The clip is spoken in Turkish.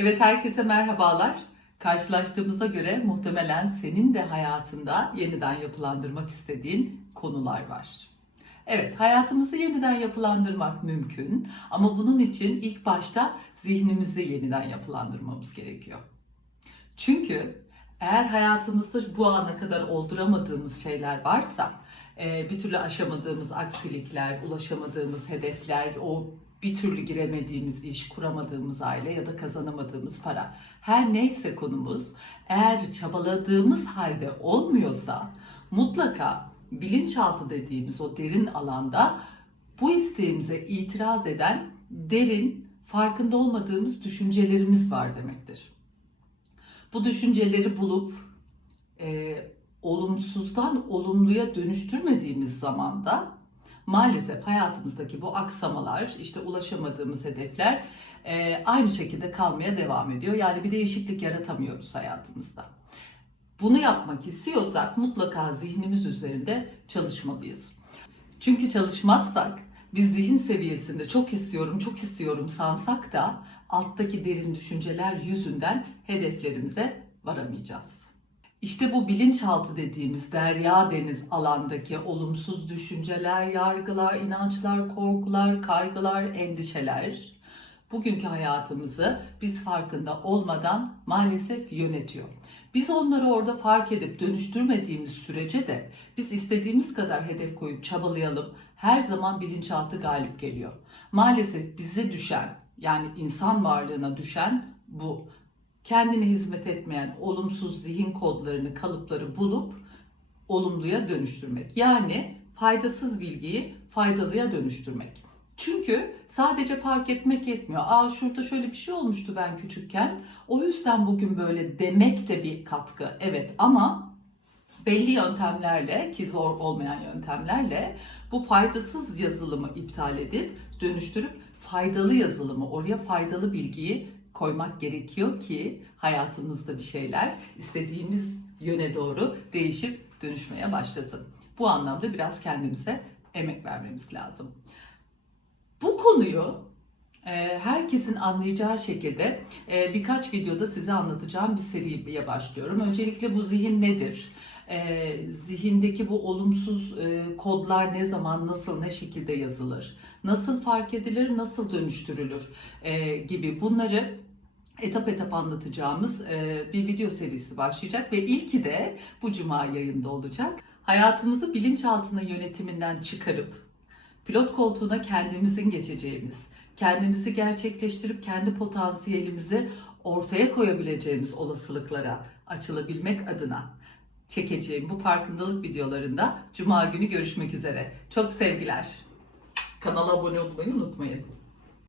Evet herkese merhabalar. Karşılaştığımıza göre muhtemelen senin de hayatında yeniden yapılandırmak istediğin konular var. Evet hayatımızı yeniden yapılandırmak mümkün ama bunun için ilk başta zihnimizi yeniden yapılandırmamız gerekiyor. Çünkü eğer hayatımızda bu ana kadar olduramadığımız şeyler varsa, bir türlü aşamadığımız aksilikler, ulaşamadığımız hedefler, o bir türlü giremediğimiz iş, kuramadığımız aile ya da kazanamadığımız para. Her neyse konumuz eğer çabaladığımız halde olmuyorsa mutlaka bilinçaltı dediğimiz o derin alanda bu isteğimize itiraz eden derin, farkında olmadığımız düşüncelerimiz var demektir. Bu düşünceleri bulup e, olumsuzdan olumluya dönüştürmediğimiz zaman da maalesef hayatımızdaki bu aksamalar, işte ulaşamadığımız hedefler e, aynı şekilde kalmaya devam ediyor. Yani bir değişiklik yaratamıyoruz hayatımızda. Bunu yapmak istiyorsak mutlaka zihnimiz üzerinde çalışmalıyız. Çünkü çalışmazsak biz zihin seviyesinde çok istiyorum, çok istiyorum sansak da alttaki derin düşünceler yüzünden hedeflerimize varamayacağız. İşte bu bilinçaltı dediğimiz derya deniz alandaki olumsuz düşünceler, yargılar, inançlar, korkular, kaygılar, endişeler bugünkü hayatımızı biz farkında olmadan maalesef yönetiyor. Biz onları orada fark edip dönüştürmediğimiz sürece de biz istediğimiz kadar hedef koyup çabalayalım her zaman bilinçaltı galip geliyor. Maalesef bize düşen yani insan varlığına düşen bu kendine hizmet etmeyen olumsuz zihin kodlarını, kalıpları bulup olumluya dönüştürmek. Yani faydasız bilgiyi faydalıya dönüştürmek. Çünkü sadece fark etmek yetmiyor. Aa şurada şöyle bir şey olmuştu ben küçükken. O yüzden bugün böyle demek de bir katkı. Evet ama belli yöntemlerle ki zor olmayan yöntemlerle bu faydasız yazılımı iptal edip dönüştürüp faydalı yazılımı oraya faydalı bilgiyi koymak gerekiyor ki hayatımızda bir şeyler istediğimiz yöne doğru değişip dönüşmeye başlasın. Bu anlamda biraz kendimize emek vermemiz lazım. Bu konuyu e, herkesin anlayacağı şekilde e, birkaç videoda size anlatacağım bir seriye başlıyorum. Öncelikle bu zihin nedir? E, zihindeki bu olumsuz kodlar ne zaman, nasıl, ne şekilde yazılır? Nasıl fark edilir, nasıl dönüştürülür gibi bunları etap etap anlatacağımız e, bir video serisi başlayacak ve ilki de bu cuma yayında olacak. Hayatımızı bilinçaltına yönetiminden çıkarıp pilot koltuğuna kendimizin geçeceğimiz, kendimizi gerçekleştirip kendi potansiyelimizi ortaya koyabileceğimiz olasılıklara açılabilmek adına çekeceğim bu farkındalık videolarında cuma günü görüşmek üzere. Çok sevgiler. Kanala abone olmayı unutmayın.